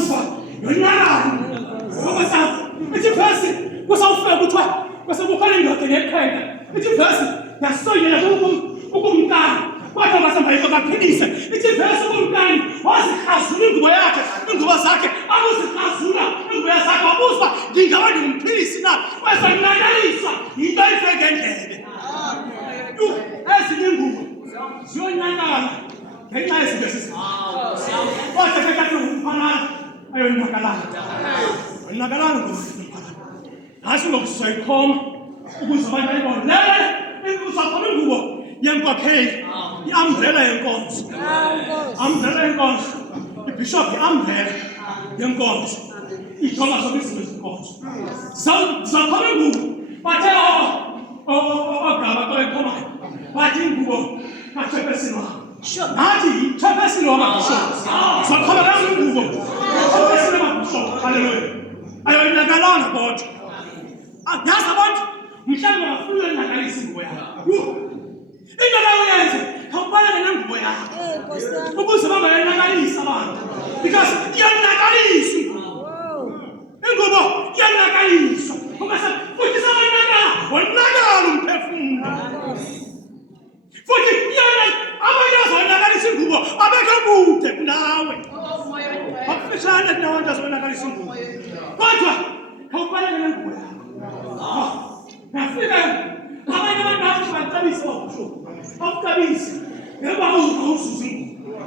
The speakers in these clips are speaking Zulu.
uzwa yonakala ngoba sathi ithi verse kusawufika kuthiwa kwasebukhona indoda ngeqhenga ithi verse yasonyela ukumkani kwathi basamba yiko kaphilise ithi verse ukumkani wazihazula ingubo yakhe ingubo zakhe akuzihazula ingubo yakhe wabuzwa ngingaba ngimphilisi na wazonakaliswa into ifeke endlebe ezinye ingubo ziyonakala ngenxa yezinto kwathi kekathi umphalala ayonnakalana hasi ngokusayikhoma ukuze abantu bayibone lele uzakhoma ingubo yenkokheli i-umbrella yenkonzo ibishop i-umbrella yenkonzo ijonga zonke izinto zenkonzo zakhoma ingubo bathe ogaba koyekhomayo bathi ingubo kathepesini wabo nathi thepesini wamabishop zakhoma kazi ingubo thepesini wamabishop haleluya ayonakalana kodwa yazi abantu mhlawumbe bafuna unakalisa ingubo yakho into lawenze awubaleke nengubo yakho ukuze bangayonakalisa abantu because iyonakalisa ingubo iyonakalisa futhi wonakala umphefumulo futhi abanye azonakalisa ingubo abekho kude kunawe afishane kunawe azonakalisa ingubo kodwa awubaleke nengubo yakho nafika abanye abantu bacabisa bakusho awucabisi noma awuzuza ingubo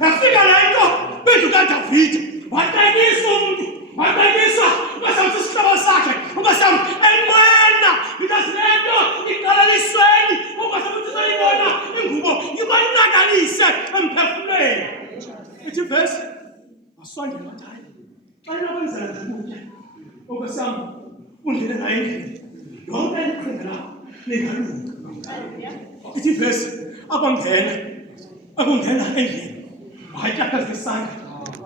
nafika lento bethu kaDavide waqekisa umuntu waqekisa ngasathi isihlabo sakhe ungasathi enqwena because lento iqalalisweni ungasathi sayibona ingubo ibonakalise emphefumulweni ithi verse wasondela thaya xa inokwenza nje ukesama undlela ngayendlela yonke iqhinga lakho lingalunga ithi verse akungena endlini wayityaphaza isandla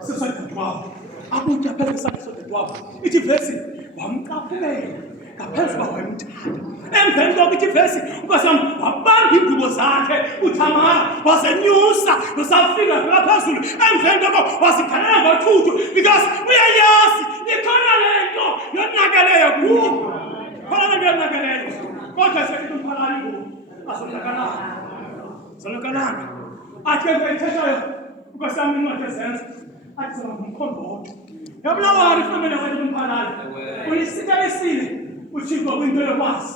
sesodadewabo akutyaphaza isandla sesodadewabo ithi verse wamqaphulela ngaphezu kwawo wayemthanda emveni koko ithi verse ukasam wabamba iingubo zakhe uThamara wasenyusa nosafika phezulu emveni koko wasikhalela ngothuthu because uyayazi ikhona lento yonakeleyo kuye khona lento yonakeleyo kodwa sekithi umphalali nguwo azonakalanga athe kwethethayo ukasam incwadi ezenza athi zoba ngumkhomboto yabulawari famele kwathi umphalali uyisikelesile uThixo kwinto yokwazi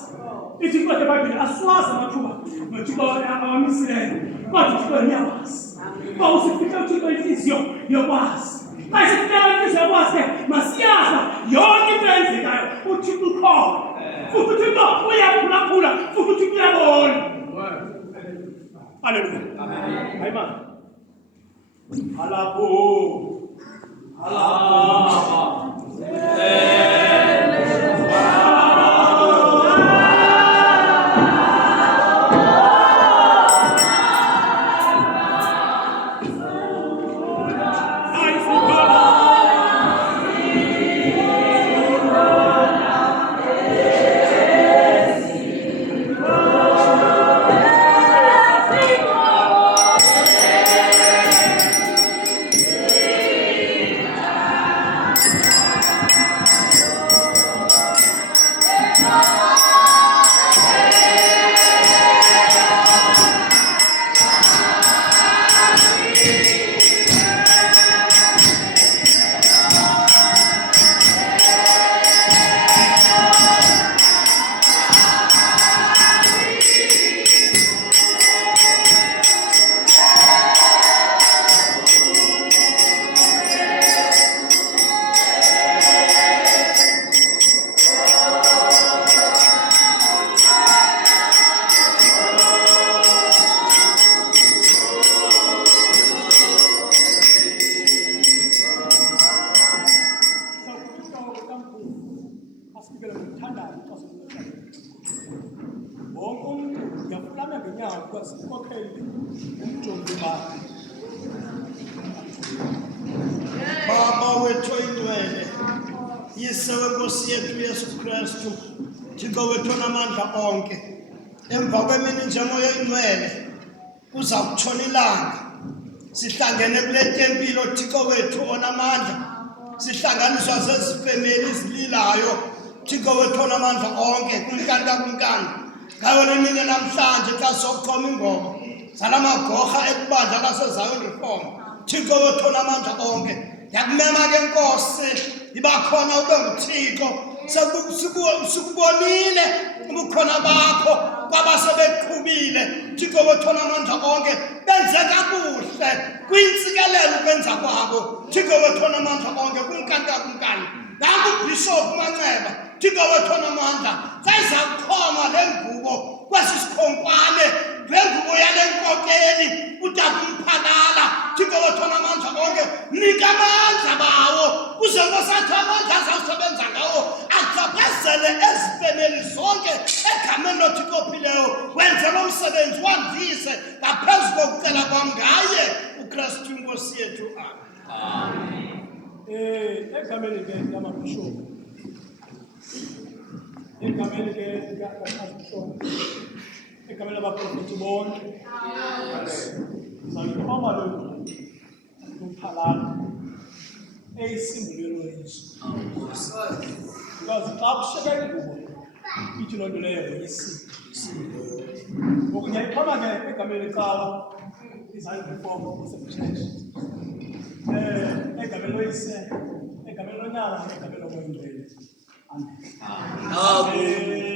ithi kodwa eBhayibhilini aswazi amathuba noThixo awamisileyo kodwa uThixo uyawazi kwa usifika uThixo inhliziyo yokwazi xa isifika inhliziyo yokwazi masiyazi yonke into eyenzekayo uThixo ukhona futhi uThixo uyaphulaphula futhi uThixo uyabona haleluya amen man halabo Baba wethu oyingcwele yisewe Nkosi yethu Yesu Kristu Thixo wethu onamandla onke emva kwemini njemoya oyingcwele kuza kutshona ilanga sihlangene kule tempilo Thixo wethu onamandla sihlanganiswa zezifemeli ezililayo Thixo wethu onamandla onke kumkanta ngawo nemini namhlanje xa sokuxhoma ingoma zalamagorha ekubandla laseZion Reform Thixo wethu onamandla onke yakumema ke Nkosi iba khona ube nguThixo sikubonile ubukhona bakho kwabasebeqhubile Thixo wethu onamandla onke benze kakuhle kwintsikelelo ukwenza kwabo Thixo wethu onamandla onke kumkanta nangu Bishop Manxeba Thixo wethu onamandla sayiza kuxhoma le ngubo kwesi sikhonkwane le ngubo yale nkokeli utata umphalala Thixo wethu onamandla onke nika amandla bawo kuze ngosathi amandla azawusebenza ngawo achaphazele ezifemeli zonke egameni loThixo ophileyo wenze lo msebenzi wandise ngaphezu kokucela kwam ngaye uKristu Nkosi yethu amen. Egameni ke lamabhishophu egameni ke likaBishop egameni labaprofethi bonke sangikhoma lo umphalalo eyisimbolo yesu because xa kushiyeka ingubo ithi loo nto leyo yisimo ngoku ndiyayikhoma ke egameni licawa iZion Reform Church egameni loyise egameni lonyala egameni lomoya ingcwele amen.